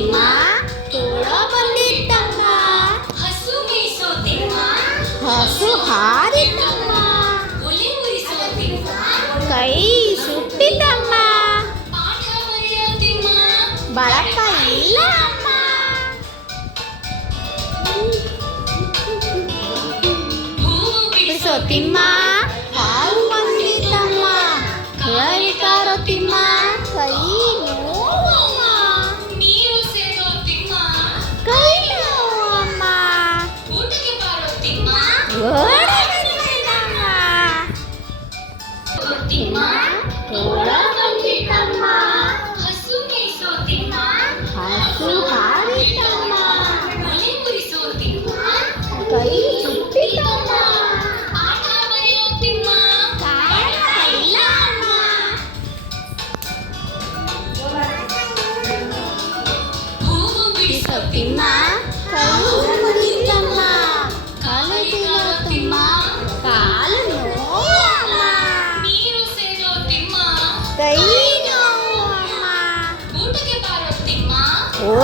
ತಿಮ್ಮ ತೋಳ ಬಂದಿತ್ತಮ್ಮ ಹಸು ಮೇಯಿಸೋ ತಿಮ್ಮ ಹಸು ಹಾರಿತಮ್ಮ ಒಲೆ ಉರಿಸೋ ತಿಮ್ಮ ಕೈ ಸುಟ್ಟಿತಮ್ಮ ಪಾಠ ಬರೆಯೋ ತಿಮ್ಮ ಬಳಕ ಇಲ್ಲ ಅಮ್ಮ ಹೂವು ಬಿಡಿಸೋ ಬಿಡಿಸೋ ತಿಮ್ಮ ಹಾವು ಬಂದಿತ್ತಮ್ಮ ಕೇಳಿತಾರೋ ತಿಮ್ಮ ಕೈ ನೋವಮ್ಮ ನೀರು ಸೇದೋ ತಿಮ್ಮ ಕೈ ನೋವಮ್ಮ ಊಟಕ್ಕೆ ಬಾರೋ ತಿಮ್ಮ ಓಡೋಡಿತಮ್ಮ ತಿಮ್ಮ ತೋಳ ಬಂದಿತ್ತಮ್ಮ ಹಸು ಮೇಯಿಸೋ ತಿಮ್ಮ ಹಸು ಹಾರಿತಮ್ಮ ಒಲೆ ಉರಿಸೋ ತಿಮ್ಮ ಕೈ ಸುಟ್ಟಿತಮ್ಮ ಪಾಠ ಬರೆಯೋ ತಿಮ್ಮ ಕಾರಣ ಇಲ್ಲ ಅಮ್ಮ ಹೂವು ಬಿಡಿಸೋ ತಿಮ್ಮ ಕೈ ಬಂದಿತ್ತಮ್ಮ ಕಲಿತಿರೋ ತಿಮ್ಮ ಕಾಲು ನೋವಮ್ಮ ನೀರು ಸೇದೋ ತಿಮ್ಮ ಕೈ ನೋವಮ್ಮ ಊಟಕ್ಕೆ ಬಾರೋ ತಿಮ್ಮ ಓ